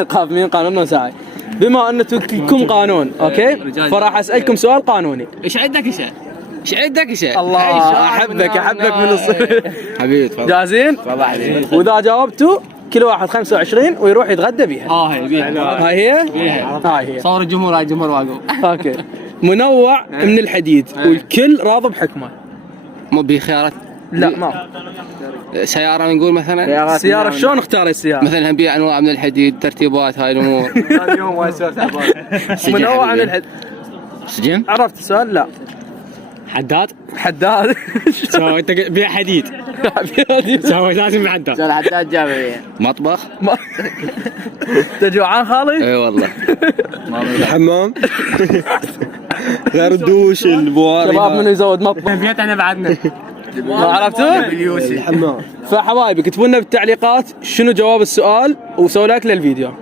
خاف من قانون وساعي. بما ان لكم قانون اوكي، فراح اسالكم سؤال قانوني. ايش عندك ايش؟ ايش عندك ايش؟ الله احبك من الصيف. حبيبي تفضل. جاهزين؟ واذا جاوبتوا كل واحد 25 ويروح يتغدى بيها. هاي بيها. هاي هي؟ هاي هي. صور الجمهور، هاي الجمهور واقف. اوكي. منوع من الحديد والكل راضي بحكمه. مو بخيارات؟ لا ما سيارة نقول مثلا؟ سيارة. شلون اختار السيارة؟ مثلا نبيع انواع من الحديد، ترتيبات، هاي الامور. منوع من الحديد. سجن؟ عرفت السؤال؟ لا. حداد؟ سو انت بيع حديد. سو لازم حداد. سؤال حداد جاب مطبخ؟ انت جوعان خالي؟ اي والله. الحمام. غير الدوش البواري. شباب منو يزود مطبخ؟ بيت انا بعدنا. ما عرفتوا؟ الحمام. فحبايبي اكتبوا لنا بالتعليقات شنو جواب السؤال وسووا لايك للفيديو.